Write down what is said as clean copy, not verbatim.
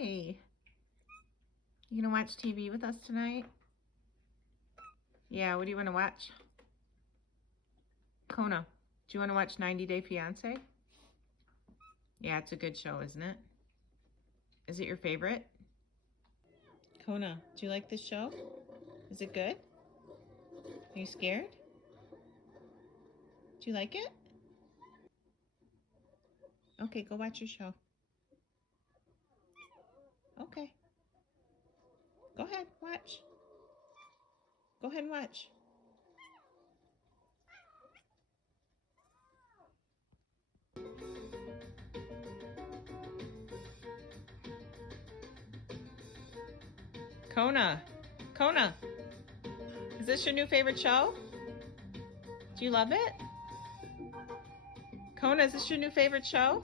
Hi. You gonna watch TV with us tonight? Yeah, what do you want to watch? Kona, do you want to watch 90 Day Fiancé? Yeah, it's a good show, isn't it? Is it your favorite? Kona, do you like this show? Is it good? Are you scared? Do you like it? Okay, go watch your show. Okay. Go ahead, watch. Go ahead and watch. Kona, Kona, is this your new favorite show? Do you love it? Kona, is this your new favorite show?